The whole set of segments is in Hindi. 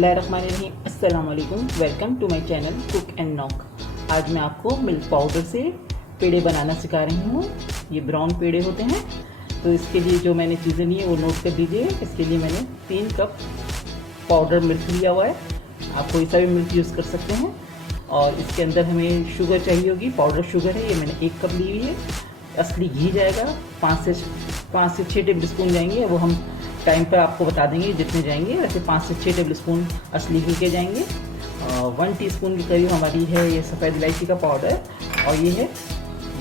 बिस्मिल्लाहिर्रहमानिर्रहीम, अस्सलाम वालेकुम। Welcome to my channel cook and knock. आज मैं आपको मिल्क पाउडर से पेड़े बनाना सिखा रही हूँ। ये ब्राउन पेड़े होते हैं। तो इसके लिए जो मैंने चीज़ें ली हैं वो नोट कर लीजिए। इसके लिए मैंने 3 कप पाउडर मिल्क लिया हुआ है। आप कोई सा भी मिल्क यूज़ कर सकते हैं। और इसके अंदर हमें शुगर चाहिए होगी, पाउडर शुगर है, ये मैंने 1 कप ली हुई है। असली घी जाएगा 5 से 6 टेबल स्पून जाएंगे, वो हम टाइम पर आपको बता देंगे जितने जाएंगे। वैसे 5 से 6 टेबल स्पून असली घी के जाएंगे। 1 टीस्पून के करीब हमारी है ये सफ़ेद इलायची का पाउडर, और ये है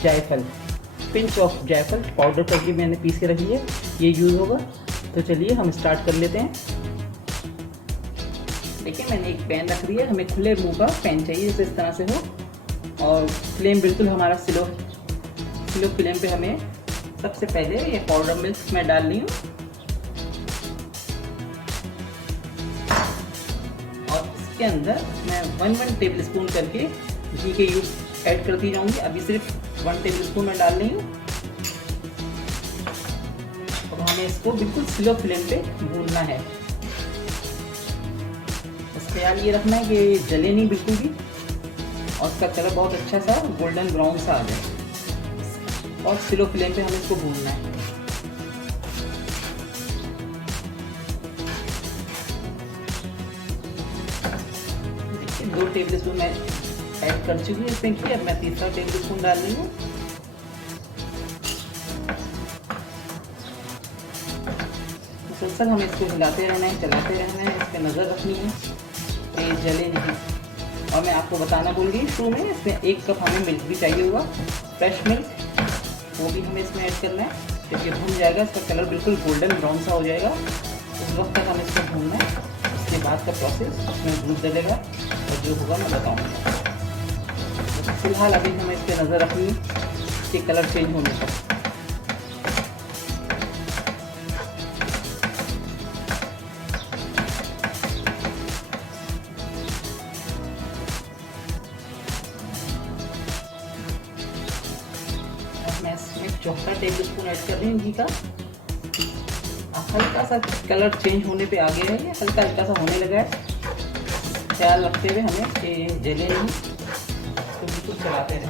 जायफल, पिंच ऑफ जायफल पाउडर करके मैंने पीस के रखी है, ये यूज़ होगा। तो चलिए हम स्टार्ट कर लेते हैं। देखिए मैंने एक पैन रख दिया है, हमें खुले मुंह का पैन चाहिए जैसे इस तरह से हो, और फ्लेम बिल्कुल हमारा स्लो फ्लेम पे हमें सबसे पहले ये पाउडर मिल्क मैं डाल रही हूँ, और इसके अंदर मैं 1 टेबल स्पून करके घी के यूज ऐड करती जाऊंगी। अभी सिर्फ 1 टेबल स्पून मैं डाल रही हूँ। अब हमें इसको बिल्कुल स्लो फ्लेम पे भूनना है। बस ख्याल ये रखना है कि जले नहीं बिल्कुल भी, और इसका कलर बहुत अच्छा सा गोल्डन ब्राउन सा आ जाए, और स्लो फ्लेम पे हमें इसको भूनना है। देखिए 2 टेबल स्पून मैं ऐड कर चुकी हूँ इसमें घी। अब मैं तीसरा टेबल स्पून डाल रही हूँ। मुसलसल हमें इसको हिलाते रहना है, चलाते रहना है, इस पर नज़र रखनी है कि जले नहीं। और मैं आपको बताना भूल गई शुरू में, इसमें 1 कप हमें मिल्क भी चाहिए होगा, फ्रेश मिल्क, वो भी हमें इसमें ऐड करना है। जब ये भून जाएगा इसका कलर बिल्कुल गोल्डन ब्राउन सा हो जाएगा, उस वक्त तक हमें इसको भूनना है। उसके बाद का प्रोसेस उसमें दूध डलेगा और जो होगा मैं बताऊँगा। तो फिलहाल अभी हमें इस पर नज़र रखनी है इसके कलर चेंज होने तक। मैं इसमें 4 टेबल स्पून ऐड कर रही हूँ घी का। हल्का सा कलर चेंज होने पे आगे है, ये हल्का हल्का सा होने लगा है। ख्याल रखते हुए हमें कि जले नहीं, तो बिल्कुल चलाते रहें।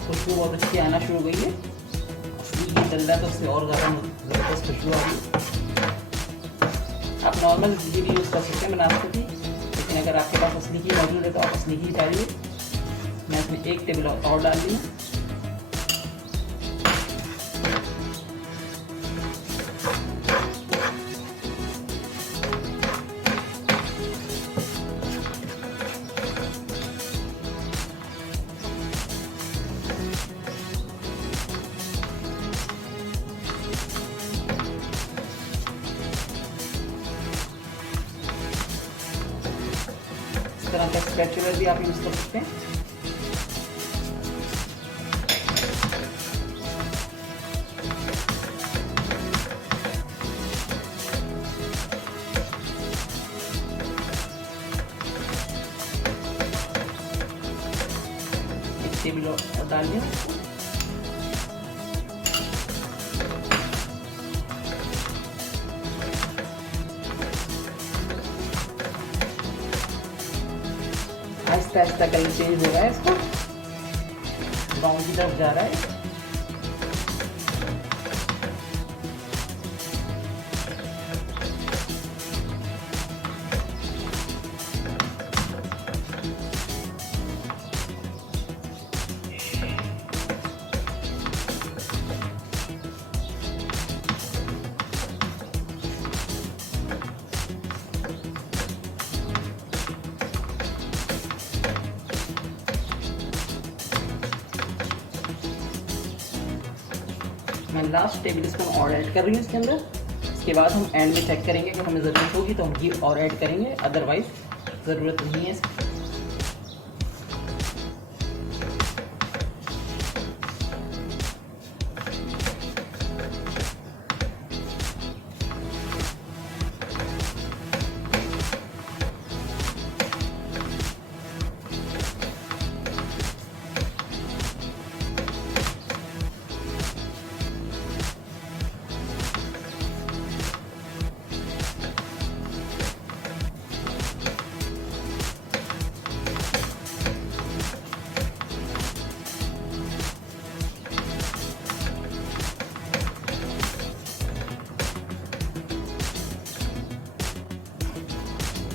खुशबू बहुत अच्छी आना शुरू हो गई है। असली घी डल रहा है तो उससे और ज़्यादा ज़बरदस्त खुशबू आ रही है। आप नॉर्मल घी भी यूज़ कर सकते हैं बनाने की, लेकिन अगर आपके पास असली घी मौजूद है तो आप असली घी डालिए। मैं इसमें 1 टेबल और डाल दी हूँ। इस तरह का स्पैचुलर भी आप यूज़ कर सकते हैं। एक टेबल और डाल दें। आहिस्ता आहिस्ता कलर चेंज हो रहा है, इसको ब्राउन की तरफ जा रहा है। मैं लास्ट टेबल स्पून और ऐड कर रही हूँ इसके अंदर। इसके बाद हम एंड में चेक करेंगे कि हमें ज़रूरत होगी तो हम घी और ऐड करेंगे, अदरवाइज ज़रूरत नहीं है इसकी।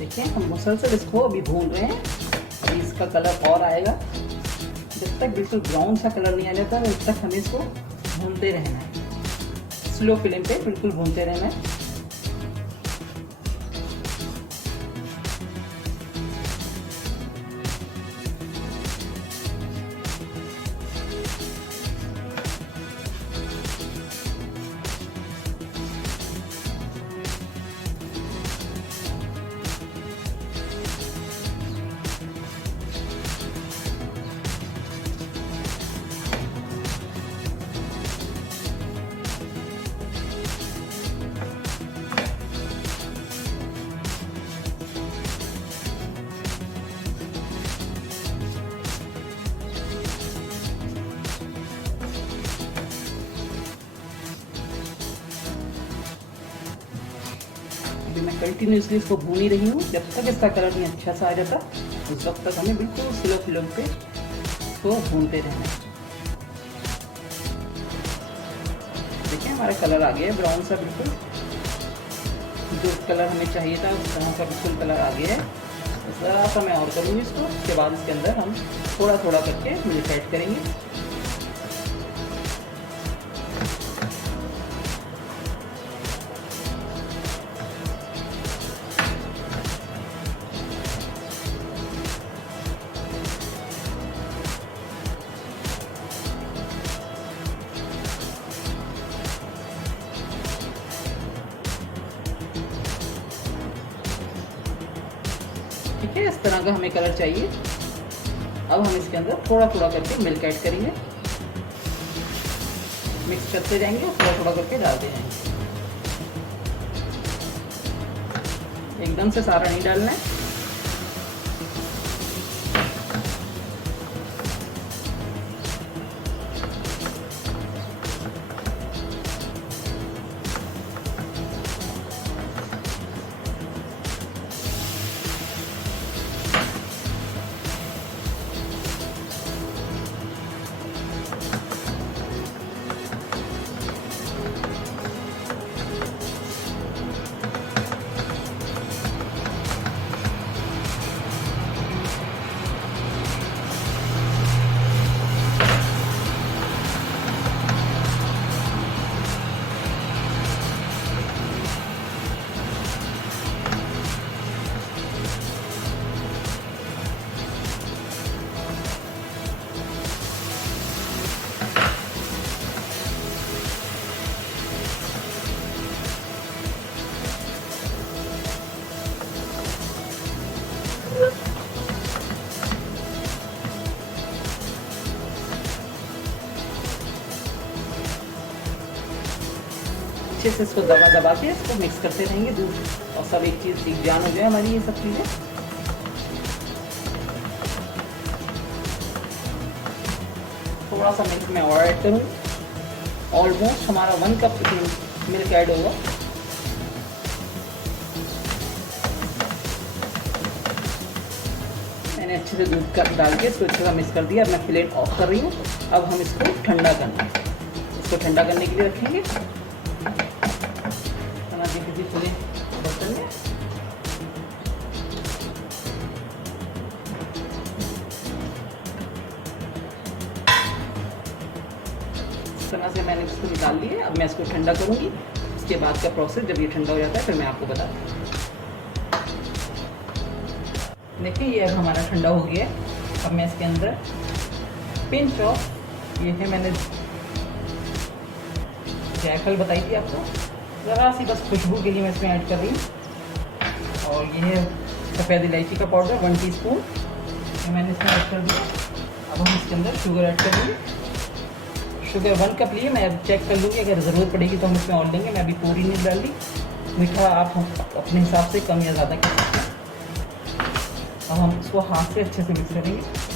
देखिए हम मुसलसल इसको अभी भून रहे हैं। अभी इसका कलर और आएगा, जब तक बिल्कुल ब्राउन सा कलर नहीं आ जाता तब तक हमें इसको भूनते रहना है। स्लो फ्लेम पे बिल्कुल भूनते रहना है। अभी मैं कंटिन्यूसली इसको भून ही रही हूँ। जब तक इसका कलर नहीं अच्छा सा आ जाता उस वक्त तक हमें बिल्कुल स्लो फ्लेम पे इसको भूनते रहना है। देखिए हमारा कलर आ गया है ब्राउन सा, बिल्कुल जो कलर हमें चाहिए था उस तरह का बिल्कुल कलर आ गया है। ज़रा सा मैं और करूँगी इसको। उसके बाद इसके अंदर हम थोड़ा थोड़ा करके मिल्क ऐड करेंगे। ठीक है, इस तरह का हमें कलर चाहिए। अब हम इसके अंदर थोड़ा थोड़ा करके मिल्क ऐड करेंगे, मिक्स करते जाएंगे और थोड़ा थोड़ा करके डालते जाएंगे। एकदम से सारा नहीं डालना है। अच्छे से इसको दबा दबा के इसको मिक्स करते रहेंगे दूध और सब एक चीज़ दिख जान हो जाए हमारी ये सब चीज़ें। थोड़ा सा मिल्क मैं और ऐड करूँ। ऑलमोस्ट हमारा 1 कप मिल्क ऐड होगा। मैंने अच्छे से दूध का डाल के इसको अच्छे से मिक्स कर दिया। अब मैं फ्लेम ऑफ कर रही हूँ। अब हम इसको ठंडा करना है। इसको ठंडा करने के लिए रखेंगे किसी खुले बर्तन में। इस तरह से मैंने इसको निकाल लिया। अब मैं इसको ठंडा करूंगी। इसके बाद का प्रोसेस जब ये ठंडा हो जाता है फिर मैं आपको बताती हूँ। देखिए ये अब हमारा ठंडा हो गया है। अब मैं इसके अंदर पिंच ऑफ ये है, मैंने जायफल बताई थी आपको, ज़रा सी बस खुशबू के लिए मैं इसमें ऐड कर रही हूँ। और ये है सफ़ेद इलायची का पाउडर 1 टीस्पून ये मैंने इसमें ऐड कर दिया। अब हम इसके अंदर शुगर ऐड करेंगे। शुगर 1 कप लिए, मैं अब चेक कर लूँगी, अगर ज़रूरत पड़ेगी तो हम इसमें और लेंगे। मैं अभी पूरी नहीं डाल दी। मीठा आप अपने हिसाब से कम या ज़्यादा कर सकते हैं। अब हम इसको हाथ से अच्छे से मिक्स करेंगे।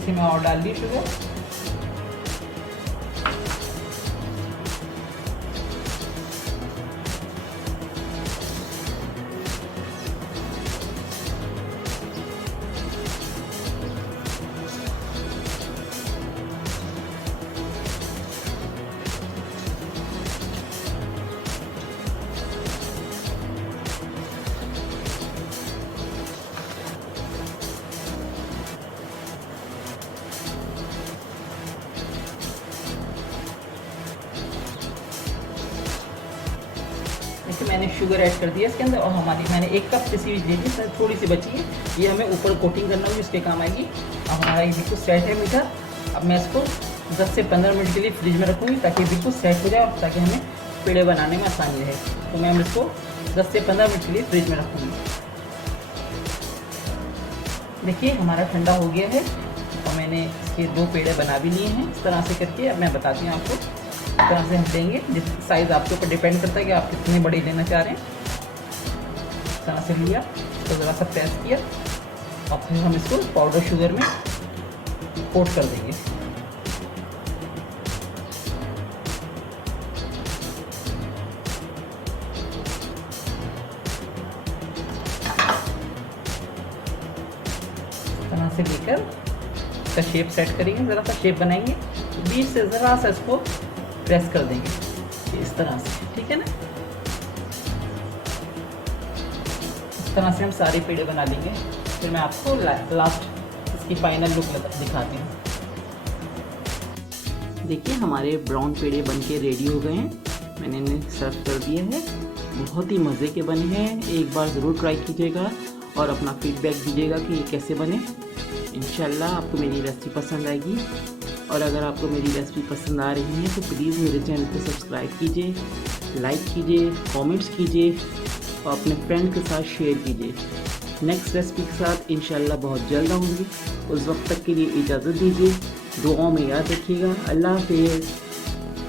थोड़ी सी मैं और डाल दी शुगर। देखिए मैंने शुगर ऐड कर दिया इसके अंदर, और मैंने 1 कप पिसी हुई ली थी, थोड़ी सी बची है, ये हमें ऊपर कोटिंग करना होगी, इसके काम आएगी। अब हमारा ये बिल्कुल सेट है मीठा। अब मैं इसको 10 से 15 मिनट के लिए फ्रिज में रखूँगी ताकि बिल्कुल सेट हो जाए और ताकि हमें पेड़े बनाने में आसानी रहे। तो मैं इसको 10 से 15 मिनट के लिए फ्रिज में रखूँगी। देखिए हमारा ठंडा हो गया है और मैंने इसके 2 पेड़े बना भी लिए हैं इस तरह से करके। अब मैं बताती हूँ आपको इस तरह से हम लेंगे, जिस साइज़ आपके ऊपर डिपेंड करता है कि आप कितने बड़े लेना चाह रहे हैं। इस तरह से लिया तो ज़रा सा प्रेस किया और फिर हम इसको पाउडर शुगर में कोट कर देंगे। इस तरह से लेकर इसका शेप सेट करेंगे, ज़रा सा शेप बनाएंगे, बीच से ज़रा सा इसको प्रेस कर देंगे इस तरह से, ठीक है ना। इस तरह से हम सारे पेड़े बना लेंगे। फिर मैं आपको लास्ट इसकी फाइनल लुक दिखाती हूँ। देखिए हमारे ब्राउन पेड़े बनके रेडी हो गए हैं, मैंने इन्हें सर्व कर दिया है। बहुत ही मज़े के बने हैं, एक बार ज़रूर ट्राई कीजिएगा और अपना फीडबैक दीजिएगा कि ये कैसे बने। इंशाल्लाह आपको मेरी रेसिपी पसंद आएगी, और अगर आपको मेरी रेसिपी पसंद आ रही है तो प्लीज़ मेरे चैनल को सब्सक्राइब कीजिए, लाइक कीजिए, कमेंट्स कीजिए और अपने फ्रेंड के साथ शेयर कीजिए। नेक्स्ट रेसिपी के साथ इंशाल्लाह बहुत जल्द आऊँगी। उस वक्त तक के लिए इजाज़त दीजिए, दुआओं में याद रखिएगा। अल्लाह हाफ़िज़।